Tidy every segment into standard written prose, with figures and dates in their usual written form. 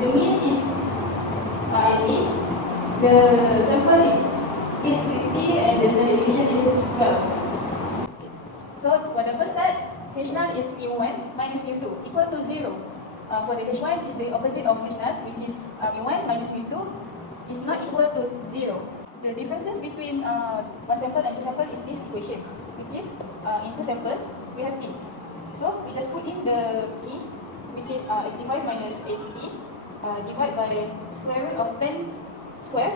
The mean is 80, the sample is 50, and the standard deviation is 12. So for the first step, H0 is mu1 minus mu2 equal to 0. For the H1 is the opposite of H0, which is mu1 minus mu2 is not equal to 0. The differences between one sample and two sample is this equation, which is in two sample we have this. So we just put in the key, which is 85 minus 80 divided by square root of 10 square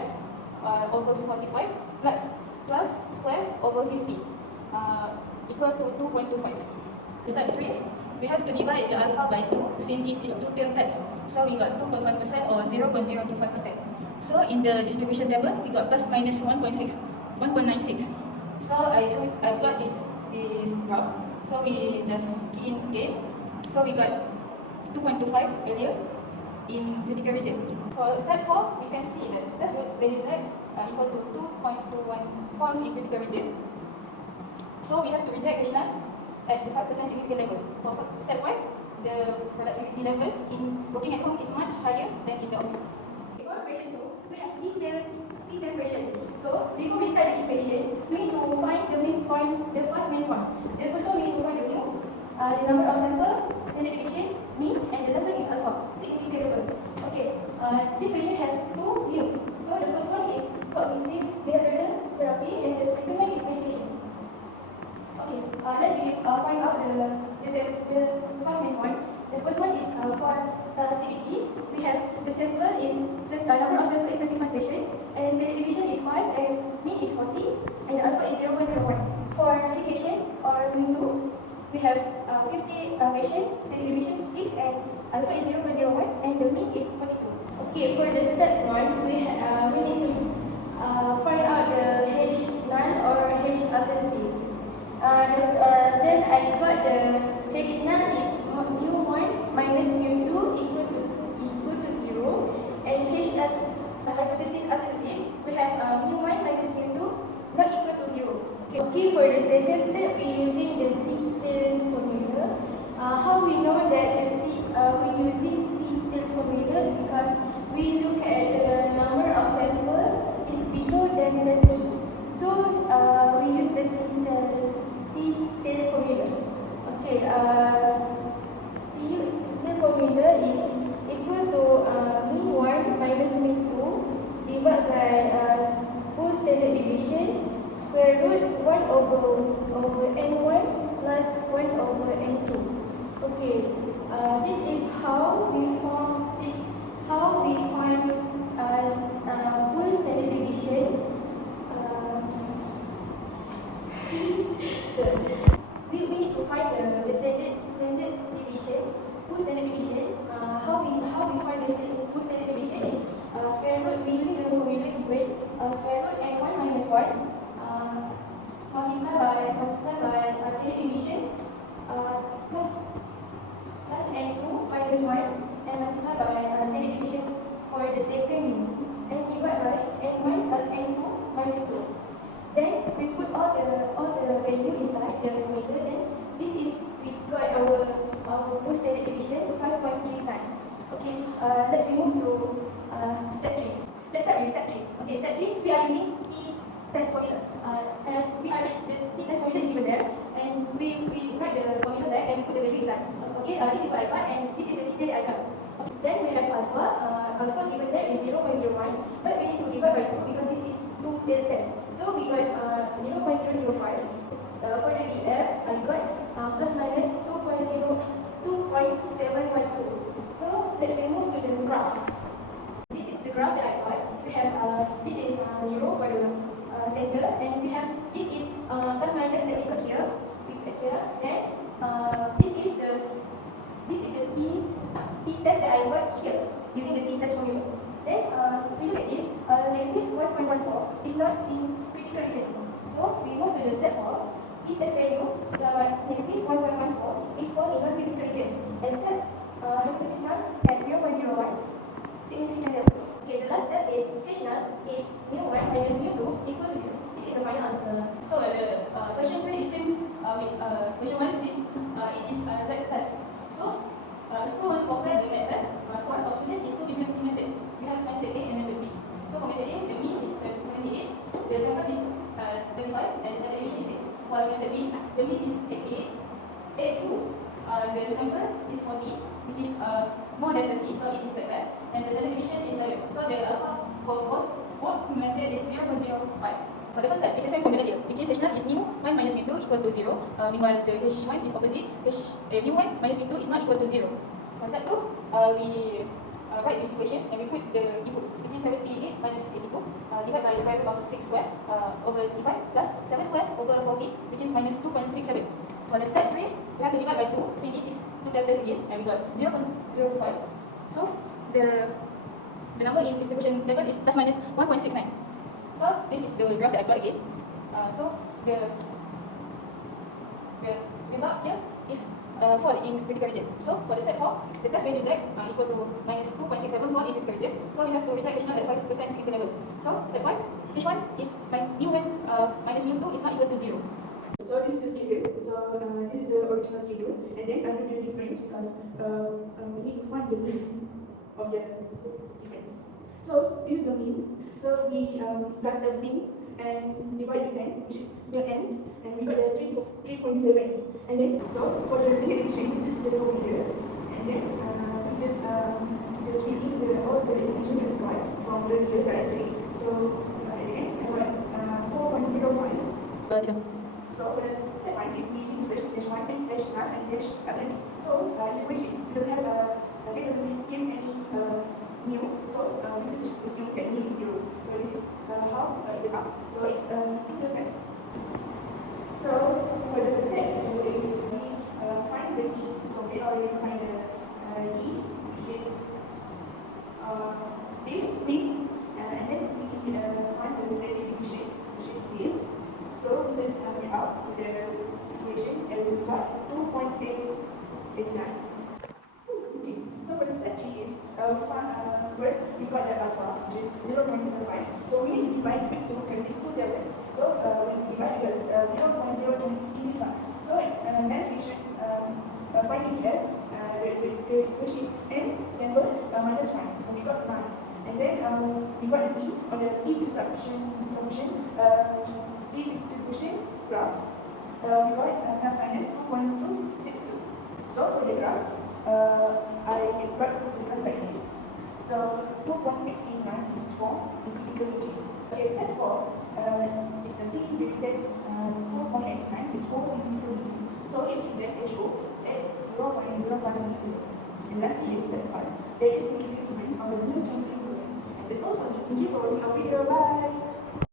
over 45 plus 12 square over 50 equal to 2.25. Step 3, we have to divide the alpha by 2 since it is two-tailed test. So we got 2.5% or 0.025%. So in the distribution table, we got plus minus 1.96. So I plot this graph. So we just key in again. So we got 2.25 earlier in critical region. For step 4, we can see that test value Z equal to 2.21 falls in critical region. So we have to reject H0 at the 5% significant level. For step 5, the productivity level in working at home is much higher than in the office. For question 2, we have detailed question. So before we start the equation, we need to find the main point, the 5 main point. The first one we need to find the mu, the number of sample, standard deviation, mean, and the last one is alpha, significant level. Okay, this question has 2 mu. So the first one is cognitive behavioral therapy, and the second one is medication. Okay, let's find out the 5 main point. The first one is for CBT. We have the sample is number of sample is 25 patient, and standard deviation is 5, and mean is 40, and the alpha is 0.01. For medication or window, we have 50 patient, standard deviation 6, and alpha is 0.01, and the mean is 42. Okay, for the step 1, we need to find out the H null or H alternative. Then I got the H null is mu1 minus mu2 equal to 0, and H hypothesis alternative we have mu1 minus mu2 not equal to 0. Okay, for the second step we using the detailed formula. How we know that we using detailed formula because we look at the number of sample is below than the t. So we use the detailed formula. Okay, the formula is equal to mu1 minus mu2 divided by full standard deviation square root 1 over n1 plus 1 over n2. Okay, this is how we find full standard deviation. We need to find the standard deviation, full standard deviation. How we find the full standard deviation is square root. We using the formula given square root n1 minus 1 multiply by standard deviation plus n2 minus 1 and multiply by standard deviation for the second mean and divided by n1 plus n2 minus 2. Then we put all the value inside the formula. Then this is we got our full standard deviation 5.39. Okay, let's move to step 3. Let's start with step 3. Okay, step 3 we are using t-test formula. And the t-test formula is given there, and we write the formula there and put the value inside. Okay, this is what I got, and this is the detail that I got. Okay. Then we have alpha. Alpha given there is 0.01, but we need to divide by 2 because this is two-tailed test. So we got 0.005. For the DF, I got plus minus 2.712. So let's move to the graph. This is the graph that I got. We have this is 0 for the center, and we have this is plus minus that we got here. Then this is the t-test that I got here using the t-test formula. Then we look at this. Negative 1.14 is not in critical region. So we move to the step 4. T-test value negative 1.14 is for in non-critical region, except hypothesis null at 0.01 significant level. Okay, the last step is H null is mu1 minus mu2 equal to 0. This is the final answer. So the question 3 is same with question 1 since it is Z test. So school want to compare the unit test. So as of student in 2 different So the alpha for both method is 0.05. For the first step, it's the same from the earlier, which is H0 is mu1 minus mu2 equal to 0, meanwhile the H1 is opposite, mu1 minus mu2 is not equal to 0. For step 2, we write this equation and we put the input, which is 78 minus 82, divided by square root of 6 square over 25 plus 7 square over 40, which is minus 2.67. For the step 3, we have to divide by 2, since it is 2 deltas again, and we got 0.05. So the number in distribution level is plus minus 1.69. So this is the graph that I plot again. So the result here is fall in critical region. So for the step 4, the test value z equal to minus 2.67 fall in critical region. So we have to reject H0 at 5% skipping level. So step 5, H1 is mu1 minus mu2 is not equal to 0. So this is the schedule. So this is the original schedule, and then under the difference because we need to find the mean of the difference. So this is the mean. So we plus everything and divide the 10, which is the n, and we got the 3.7. And then so for the second equation, this is the formula, and then we just fill in all the equation that we got from the earlier that I say. So at the end, I got 4.05. So for the step 1, it's we use H1 and H0 and H30. So equation it doesn't have it doesn't give any mu. So we just assume that mu is 0. So this is how it becomes. So it's two test. So for the step 2 is we find the d. So we already find the d, which is this thing, and then we find the standard deviation, which is this. So we just sum it up to the equation, and we got 2.889. Okay. So for the step 3 is we found first we got the alpha, which is 0.05. So we need to divide with 2 because it's 2 deltas. So we divide with 0.025. So next we should find the df, which is n sample minus 1. So we got 9. And then we got the d on the d distribution graph. We got plus minus 2.262. So for the graph, I got the graph like this. So 2.89 is for the critical region. Okay, step 4 is the d test 2.89 is for the critical region. So it's reject HO at 0.05 centimeter. And lastly is step 5. There is significant difference on the new strength equilibrium. And that's all for me. Thank you for watching our video. Bye!